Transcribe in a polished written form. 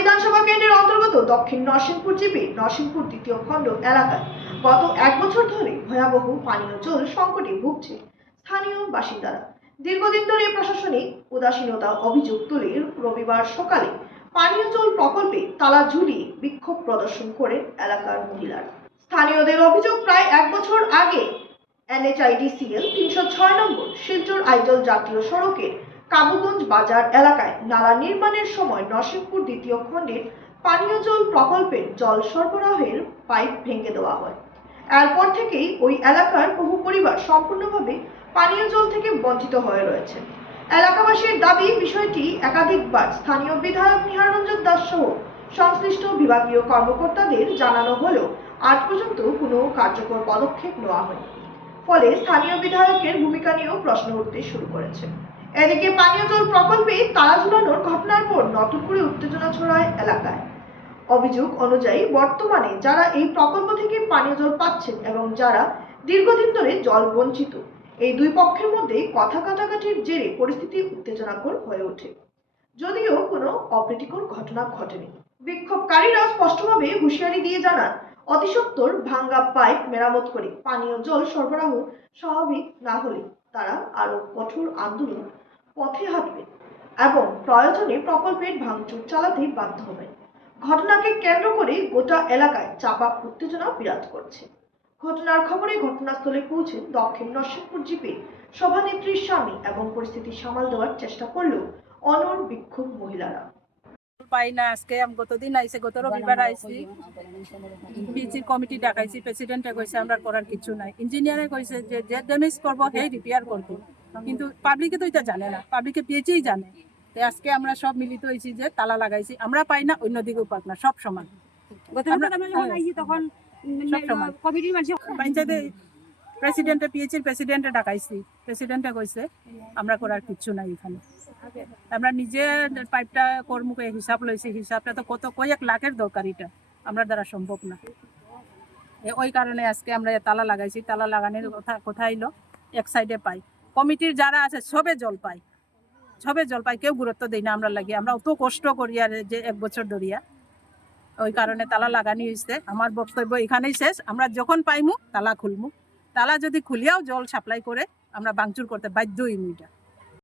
বিধানসভা কেন্দ্রের অন্তর্গত দক্ষিণ নরসিংপুর জিপির নরসিংপুর দ্বিতীয় খণ্ড এলাকায় গত 1 বছর ধরে ভয়াবহ পানীয় জল সংকটে ভুগছে স্থানীয় বাসিন্দারা। দীর্ঘদিন ধরে প্রশাসনিক উদাসীনতা অভিযোগ তুলে রবিবার সকালে পানীয় জল প্রকল্পে তালা ঝুলিয়ে বিক্ষোভ প্রদর্শন করে এলাকার মহিলারা। স্থানীয়দের অভিযোগ, প্রায় 1 বছর আগে NHIDCL 306 নম্বর শিলচর আইজল জাতীয় সড়কের কাবুগঞ্জ বাজার এলাকায় নালা নির্মাণের সময় নরসিংপুর দ্বিতীয় খণ্ডের পানীয় জল প্রকল্পের জল সরবরাহের পাইপ ভেঙে দেওয়া হয়। এরপর থেকেই ওই এলাকার বহু পরিবার সম্পূর্ণভাবে পানীয় জল থেকে বঞ্চিত হয়ে রয়েছে। এলাকাবাসীর দাবি, বিষয়টি একাধিকবার স্থানীয় বিধায়ক নিহার রঞ্জন দাস সহ সংশ্লিষ্ট বিভাগীয় কর্মকর্তাদের জানানো হলেও আজ পর্যন্ত কোনো কার্যকর পদক্ষেপ নেওয়া হয়নি। ফলে স্থানীয় বিধায়কের ভূমিকা নিয়েও প্রশ্ন উঠতে শুরু করেছে। এদিকে পানীয় জল প্রকল্পে তালা ঝুলানোর ঘটনার পর নতুন করে উত্তেজনা ছড়ায় এলাকায়। অভিযোগ অনুযায়ী বর্তমানে যারা এই প্রকল্প থেকে পানীয় জল পাচ্ছেন এবং যারা দীর্ঘদিন ধরে জল বঞ্চিত, এই দুই পক্ষের মধ্যে কথা কাটাকাটির জেরে পরিস্থিতি উত্তেজনাকর হয়ে ওঠে, যদিও কোনো অপ্রীতিকর ঘটনা ঘটেনি। বিক্ষোভকারীরা স্পষ্টভাবে হুঁশিয়ারি দিয়ে জানান, অতিসত্বর ভাঙ্গা পাইপ মেরামত করে পানীয় জল সরবরাহ স্বাভাবিক না হলে তারা আরো কঠোর আন্দোলন পথে হাঁটবে এবং প্রয়োজনে প্রকল্পের ভাঙচুর চালাতে বাধ্য হবেন। ঘটনাকে কেন্দ্র করে গোটা এলাকায় চাপা উত্তেজনা বিরাজ করছে। ঘটনার খবরে ঘটনাস্থলে পৌঁছেন দক্ষিণ নরসিংপুর জিপি সভানেত্রীর স্বামী এবং পরিস্থিতি সামাল দেওয়ার চেষ্টা করলেও অনড় বিক্ষোভ মহিলারা। পাই না। আজকে গতদিন আইসে, গত রবিবার আইসি, পিজির কমিটি ডাকাইছি, প্রেসিডেন্টে কইছে আমরা করার কিছু নাই, ইঞ্জিনিয়ারে কইছে যে যে ড্যামেজ করবো সেই রিপেয়ার করবো, কিন্তু পাবলিকে তো এটা জানে না, পাবলিকে পিএইচই জানে। তো আজকে আমরা সব মিলিত হয়েছি যে তালা লাগাইছি, আমরা পাই না, অন্যদিকেও পাক না, সব সমান। পঞ্চায়েতে প্রেসিডেন্টে পিএইচির প্রেসিডেন্টে ডাকাইছি, প্রেসিডেন্টে কইছে আমরা করার কিছু নাই এখানে। আমরা নিজে পাইপটা কর্মকে হিসাব লইছি, হিসাবটা তো কয়েক লাখের দরকার, এটা আমরা দ্বারা সম্ভব না। ওই কারণে আজকে আমরা তালা লাগাইছি। তালা লাগানোর কথা হইলো এক সাইডে পাই, কমিটির যারা আছে সবে জল পায়, কেউ গুরুত্ব দেয় না আমরা লাগি। আমরা অত কষ্ট করি আর যে 1 বছর ধরিয়া, ওই কারণে তালা লাগানি হয়েছে। আমার বক্তব্য এখানেই শেষ। আমরা যখন পাইমু তালা খুলমু, তালা যদি খুলিয়াও জল সাপ্লাই করে আমরা ভাঙচুর করতে বাধ্য হইমু। এটা